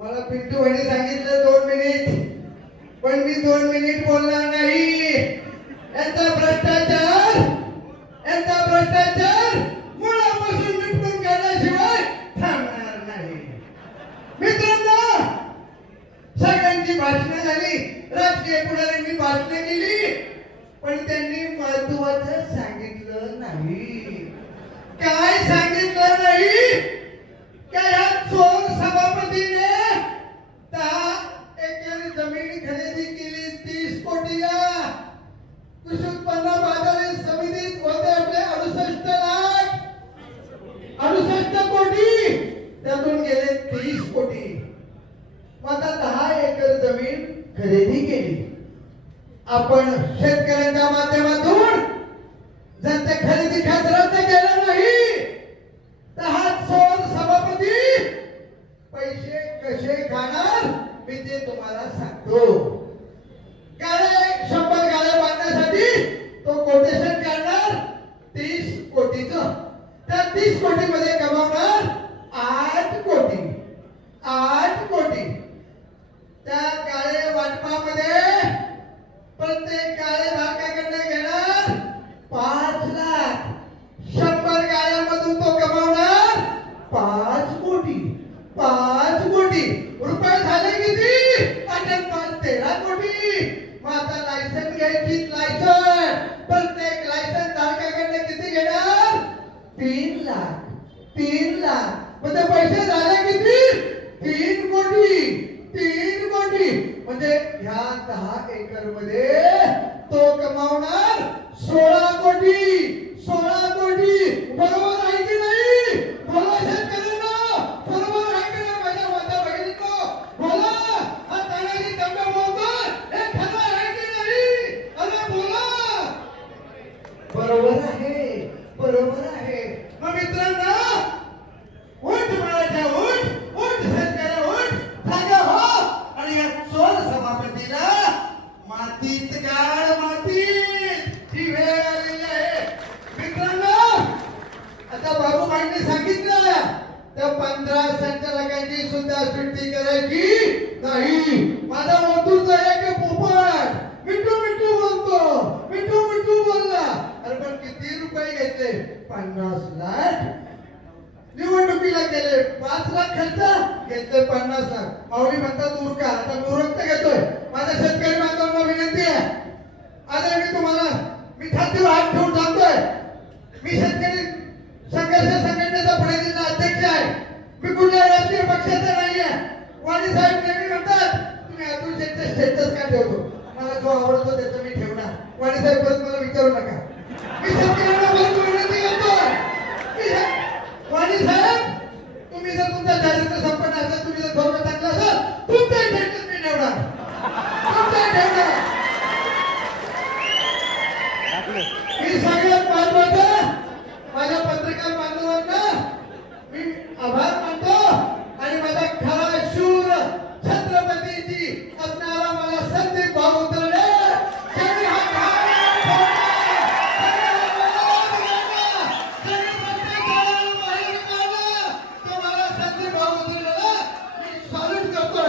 मला पिंटू भाईने सांगितलं 2 मिनिट, पण मी 2 मिनिट बोलणार नाही. यांचा भ्रष्टाचार मुळापासून मिटून काढल्याशिवाय थांबणार नाही. मित्रांनो, सगळ्यांची भाषणं झाली, राजकीय पुढाऱ्यांनी भाषणं केली, पण त्यांनी महत्वाचं सांगितलं नाही. काय सांगितलं नाही? या चोर सभापतीने 10 एकर जमीन खरेदी केली 30 कोटीला. कृषी उत्पन्न बाजार समितीत होते आपले 68 कोटी, त्यातून गेले 30 कोटी. आता 10 एकर जमीन खरेदी केली. आपण शेतकऱ्यांच्या माध्यमातून जर ते खरेदी खत रद्द केलं नाही तर हा चोर सभापती पैसे कसे खाणार मी ते तुम्हाला सांगतो. गाळे 100 गाळे बांधण्यासाठी तो कोटेशन काढणार 30 कोटीचं. त्या 30 कोटीमध्ये कमावणार 8 कोटी. त्या गाळे वाटपामध्ये प्रत्येक गाळे धारकाकडे घेणार 5 लाख. 100 गाळ्यांमधून तो कमावणार 5 कोटी. रुपये झाले किती? 5 13 कोटी. मग आता लायसन घ्यायची. लायसन प्रत्येक लायसन धारकाकडे किती घेणार? 3 लाख. म्हणजे पैसे झाले किती? 3 कोटी. म्हणजे ह्या 10 एकर मध्ये तो कमावणार 16 कोटी. बरोबर आहे की नाही? बोला शेतकऱ्यांना, बरोबर आहे की नाही? माझ्या माता बहिणींनो बोला. हा तानाजी तांबे बोलतोय, हे खरं आहे की नाही? अरे बोला. बरोबर आहे. मग मित्रांनो, उठ म्हणायच्या, उठ शेतकऱ्या, उठ सांगा हो. आणि या चोर सभापतीला मातीत गाड, मातीत ही वेळ आलेली आहे. मित्रांनो, आता बाबूभाईंनी सांगितलं त्या 15 संचालकांची सुद्धा सुट्टी करायची नाही. माझा मजूरचा एक पोपट मिठू बोलला. अरे पण किती रुपये घेतले? 50 लाख. निवडणुकीला गेले 5 लाख खर्च, घेतले 50 लाख. माऊली म्हणतात उरका. आता मी उरकत घेतोय. माझ्या शेतकरी बांधवांना विनंती आहे, आता मी छातीवर हात ठेवून सांगतोय, मी शेतकरी संघर्ष संघटनेचा पुणे जिल्हा अध्यक्ष आहे. मी कुठल्या राजकीय पक्षाचा नाही आहे. वाणी साहेब नेहमी म्हणतात तुम्ही अतुल शेटचे स्टेटस का ठेवतो? मला जो आवडतो त्याचं मी ठेवणार. वाणी साहेब परत मला विचारू नका. मी शेतकऱ्यांना भरपूर विनंती करतोय. वाणी साहेब, तुम्ही जर तुमच्या चारित्र्य संपन्न असेल, तुम्ही जर धोरण टाकलं असेल, तुमच्या स्टेटस मी ठेवणार. मी सगळ्यात महत्वाचं माझ्या पत्रकार बांधवांना मी आभार मानतो. आणि माझा खरा शूर छत्रपतीची असणारा मला संदीप भाऊ उतरले, संदीप भाऊ उतरलेला मी सॅल्यूट करतो.